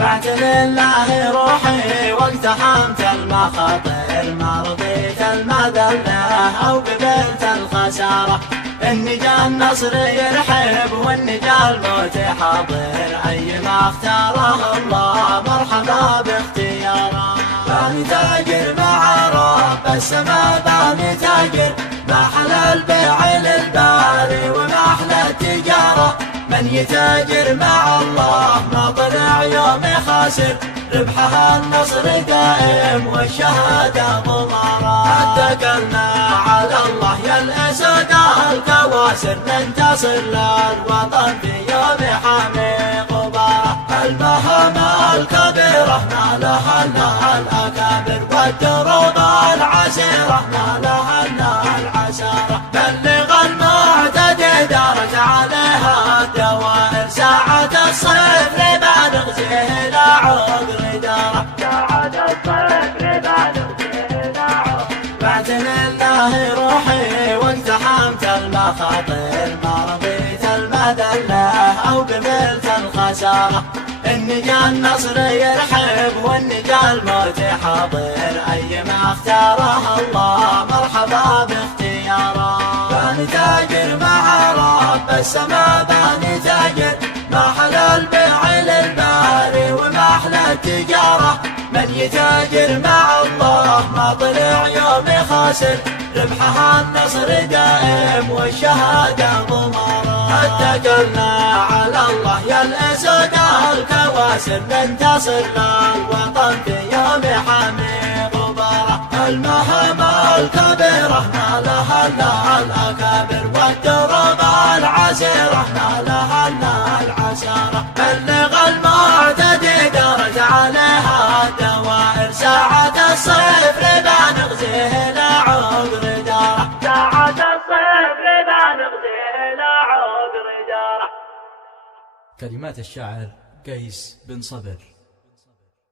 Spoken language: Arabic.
بعت لله روحي واقتحمت المخاطر، ما رضيت المذلة أو قبلت الخسارة. إني جا النصر يرحب وإني جا الموت حاضر، أي ما اختاره الله مرحبا باختياره. باني تاجر مع رب السما، باني تاجر ما حلى البيع للباري وما أحلى التجارة. من يتاجر مع الله ما طلع يوم خاسر، ربحها النصر دائم والشهادة ضمارة. اتكلنا على الله يا الأسود الكواسر، ننتصر للوطن في يوم حامي غبارة. المهام الكبيرة نالها الأكابر، والدروب العسيرة نالها العسارة. بلغ المعتدي دارت عليها الدوائر، ساعة الصفر ما نغزيه لا عذر داره. ساعة الصفر ما نغزيه لا عذر. بعت لله روحي واقتحمت المخاطر، ما رضيت المذلة أو قبلت الخسارة. إني جا النصر يرحب وإني جا الموت حاضر، أي ما اختاره الله مرحبا باختياره. باني تاجر مع رب السما، باني تاجر ما حلى البيع للباري وما أحلى التجارة. من يتاجر مع الله ما طلع يوم خاسر، ربحها النصر دائم والشهادة ضمارة. اتكلنا على الله يا الأسود الكواسر، ننتصر للوطن في يوم حامي غبارة. المهام الكبيرة نالها الأكابر، والدروب العسيرة نالها العسارة. بلغ المعتدي دارت عليها الدوائر، ساعة الصفر ما نغزيه لا عذر داره. ساعة الصفر ما نغزيه لا عذر داره. كلمات الشاعر قيس بن صبر.